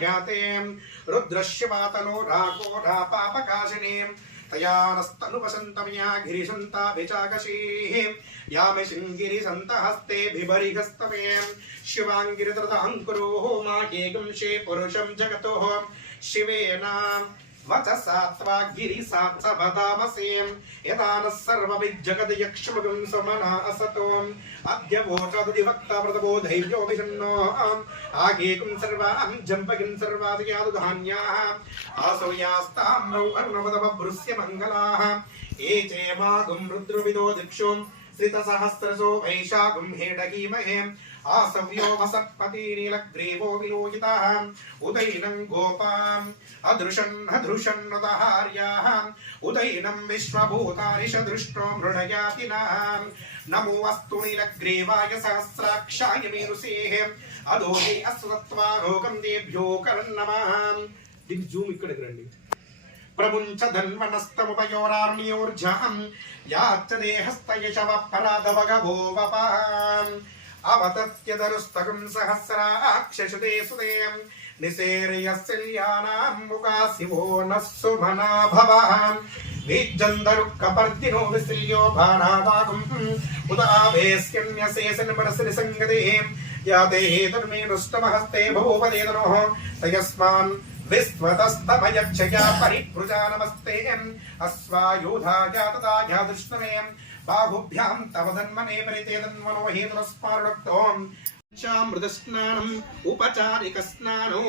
जाते रुद्रश्यवातनो राकोढा पापकाशिनी तयानस्तनुपसन्तं या गिरिशन्ताभिचाकशीः यामे शृङ्गिरिसन्तहस्ते बिभरिगस्तवे शिवाङ्गिरिधृताङ्कुरोः माकेगंशे पुरुषं जगतोः शिवेन वचसा त्वा गिरिसात्सवदामसे यदानः सर्वविज्जगद्यक्ष्मगं समना असतो अद्य वोचदुदिभक्ता व्रतबो धैर्योऽभिषण्णो आगेकुं सर्वां जम्पगिं सर्वादयादुधान्याः आसौ यास्ताम्रौ अर्णवदवभृस्य मङ्गलाः एचे मागुं रुद्रविदो दिक्षु श्रितसहस्रसो वैशाखं हेडकीमहे आसव्यो वसत्पति नीलग्रीवो विलोकितः उदयिनं गोपाम् अदृशन्नुदहार्याः उदयिनं विश्वभूतानि दृष्टो मृडयाति नः नमो अस्तु नीलग्रीवाय सहस्राक्षाय मीनुसेः अधोहि अस्वत्वारोगं देभ्यो करन्नमः దీనికి జూమ్ ఇక్కడికి రండి प्रमुञ्च धन्वनस्तमुपयोरार्ण्योर्जहं याच्च देहस्तयशव पराधवगभो वपाम् अवतत्यदरुस्तकं सहस्राक्षशुते सुतें निसेर्यस्यल्यानां मुकाशिवो नः सुमना भवः विज्जन्दरुक्कपर्दिनो विसिल्यो भानावागुम् उदावेस्यन्यशेषन्मनसरिसङ्गतिः याते हेतुर्मेनुष्टमहस्ते भवोपदेतनोः तयस्मान् विस्वतस्तमयक्षया परिपृजा नमस्ते अश्वायुधाया तथा यादृष्टमे बाहुभ्यां तव धन्मने परितेदन्वनो हेतुरस्मारुक्तों चामृतस्नानम् उपचारिकस्नानो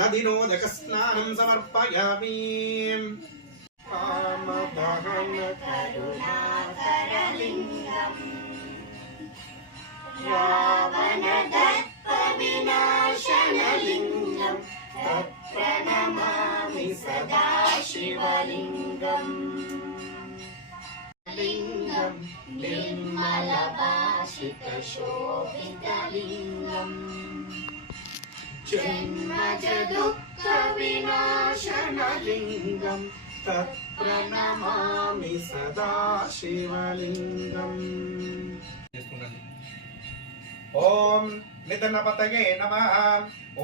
नदीनोदकस्नानं समर्पयामि रावणदर्पविनाशनलिङ्गम् तत्प्रणमामि सदा शिवलिङ्गम् लिङ्गं निर्मलभाषितशोभितलिङ्गम् जन्मजदुःखविनाशनलिङ्गं तत्प्रणमामि सदा शिवलिङ्गम् ओम निधनपतये नमः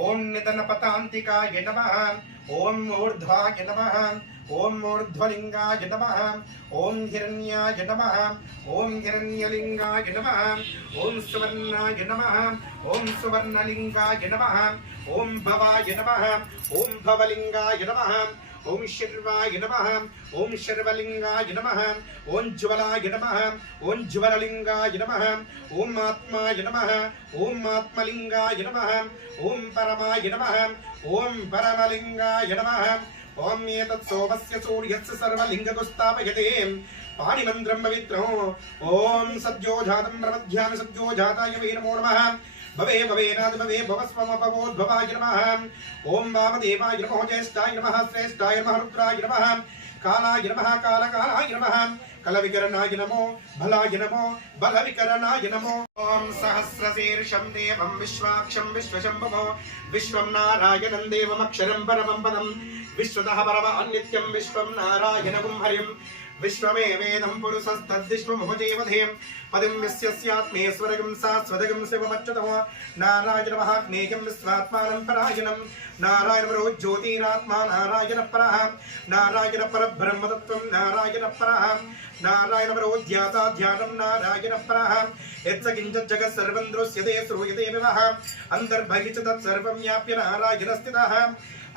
ओम निधनपतान्तिकाय नमः ओम ऊर्ध्वाय नमः ओम ऊर्ध्वलिंगाय नमः ओम हिरण्याय नमः ओम हिरण्यलिंगाय नमः ओम सुवर्णाय नमः ओम सुवर्णलिंगाय नमः ओम भवाय नमः ओम भवलिंगाय नमः ओम शिर्वाय नमः ओम शर्वलिंगाय नमः ओम ज्वलाय नमः ओम ज्वललिंगाय नमः ओम आत्माय नमः ओम आत्मलिंगाय नमः ओम परमाय नमः ओम परमलिंगाय नमः ओम एतत् सोमस्य सूर्यस्य सर्वलिंगकुस्थापयते पाणिमन्त्रं पवित्रं ओम सद्योजातं प्रमध्यामि सद्योजाताय वै नमो नमः भवे भवेनाद भवे भवस्वमपवोद्भवाय नमः ओम वामदेवाय नमः ज्येष्ठाय नमः श्रेष्ठाय नमः रुद्राय नमः कालाय नमः कालकालाय नमः कलविकरणाय नमो भलाय नमो बलविकरणाय नमो ओम सहस्रशीर्षं देवं विश्वाक्षं विश्वशम्भवो विश्वं नारायणं देवमक्षरं परमं पदं विश्वतः परम अन्नित्यं विश्वं नारायणं हरिं विश्वमेवेदं पुरुषस्तद्विश्वमुपजीवधेयं पदिं विश्वस्यात्मेश्वरगं शाश्वतगं शिवमच्युतः नारायणमहाग्नेयं विश्वात्मानं परायणं नारायणपरो ज्योतिरात्मा नारायणपरः नारायणपरब्रह्मतत्त्वं नारायणपरः नारायणपरो ध्याता ध्यानं नारायणपरः यच्च किञ्चित् जगत् सर्वं दृश्यते श्रूयते विवः अन्तर्बहिः च तत्सर्वं व्याप्य नारायणस्थितः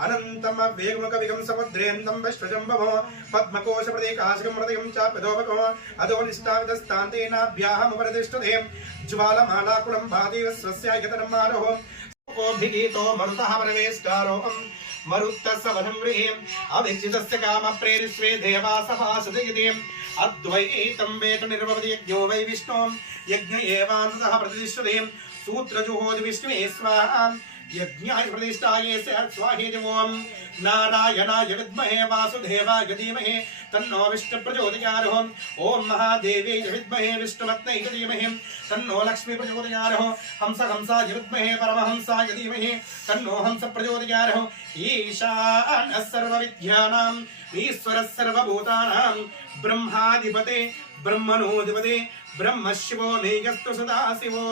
अनन्तम वेगमुखविगं समुद्रेन्दं विश्वजम्बभो पद्मकोशप्रदेकाशिकं मृदयं चाप्यधोपको अधो निष्ठावितस्तान्तेनाभ्याहमुपरितिष्ठते ज्वालमालाकुलं भाति स्वस्यायतनं मारोः कोऽभिगीतो मरुतः परमेष्टारोहं मरुत्तस्सवनं गृहीम् अविजितस्य कामप्रेरिस्वे देवासभासदिगितिम् अद्वैतं वेद निर्भवति यज्ञो वै विष्णो यज्ञ एवान्ततः प्रतिष्ठते सूत्रजुहोति विष्णुवे स्वाहा यज्ञाय प्रतिष्ठाय स्वाहेति ओम नारायणाय विद्महे वासुदेवाय धीमहि तन्नो विष्णु प्रचोदयात् ओम महादेव्यै विद्महे विष्णुपत्न्यै धीमहि तन्नो लक्ष्मी प्रचोदयात् हंसाय विद्महे परमहंसाय धीमहि तन्नो हंस प्रचोदयात् ईशानः सर्वविद्यानाम् ईश्वरः सर्वभूतानां ब्रह्माधिपते ब्रह्मणोऽधिपते ब्रह्मशिवो मेघस्तु सदाशिवो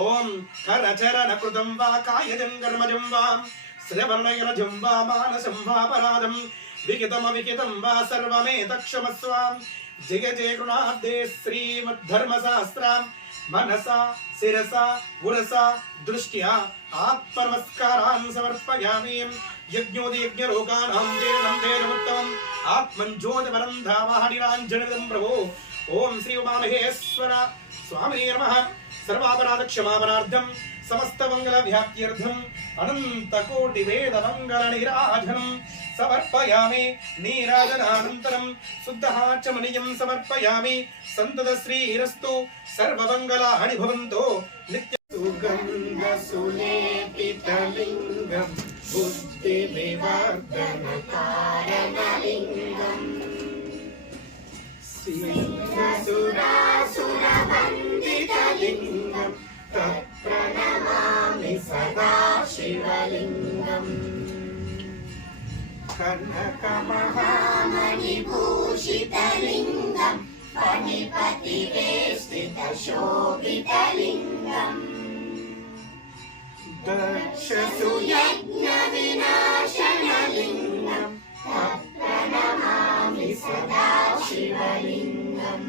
ओम करचरणकृतं वा कायजं कर्मजं वा श्रवणेन जम्बामानसं वापराधं विकितमविकितं वा सर्वमेतत्क्षमस्वाम् जय जय गुणाब्दे श्रीमद्धर्मशास्त्रां मनसा शिरसा उरसा दृष्ट्या आत्मनमस्कारान् समर्पयामि यज्ञोदयज्ञलोकानां देवं देवमुत्तमम् आत्मञ्ज्योतिपरं धाम हरिराञ्जनिदं प्रभो ओम श्री उमामहेश्वर स्वामिने नमः सर्वापराधक्षमापणार्थं समस्तमङ्गलव्याप्त्यर्थम् अनन्तकोटिवेदमङ्गलनीराजनं समर्पयामि नीराजनानन्तरं शुद्धहाचमनीयं समर्पयामि सन्ततश्रीरस्तु सर्वमङ्गलानि भवन्तु नित्य सुगन्धसुलेपितलिङ्गं बुद्धिविवर्धनकारणलिङ्गम् सुरासुरवन्दितलिङ्गं तत्प्रणमामि सदा शिवलिङ्गम् कनकमहामणिभूषितलिङ्गं फणिपतिवेष्टितशोभितलिङ्गम् दक्षसुयज्ञविनाशनलिङ्गं तत्प्रणमामि सदा शिवलिङ्गम्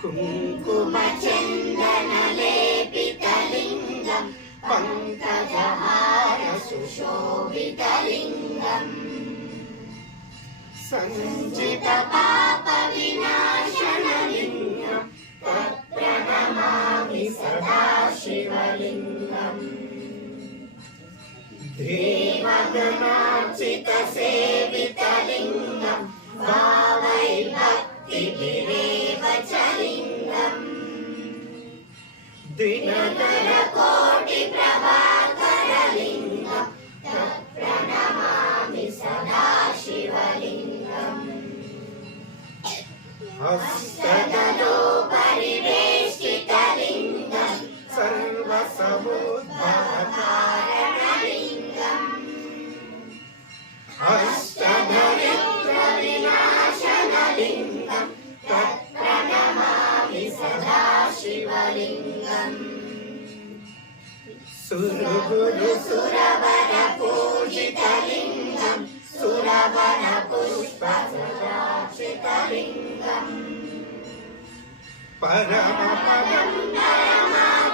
कुङ्कुमचन्दनलेपितलिङ्गं पङ्कजहारसुशोभितलिङ्गम् सञ्चितपापविनाशनलिङ्गं तत्प्रणमामि सदा शिवलिङ्गम् देवगणार्चितसेवितलिङ्गं भावैर्भक्तिभिरेव च लिङ्गम् दिनकरकोटिप्रभाकरलिङ्गं तत्प्रणमामि सदा शिवलिङ्गम् हस्तदलोपरिवेष्टितलिङ्गं सर्वसमुद्भवकारणलिङ्गम् अष्टदरिद्रविनाशनलिङ्गं तत्प्रणमामि सदा शिवलिङ्गम् सुरगुरुसुरवरपूजितलिङ्गं सुरवरपुष्पसराक्षितलिङ्गम् परमपदं परमानन्दं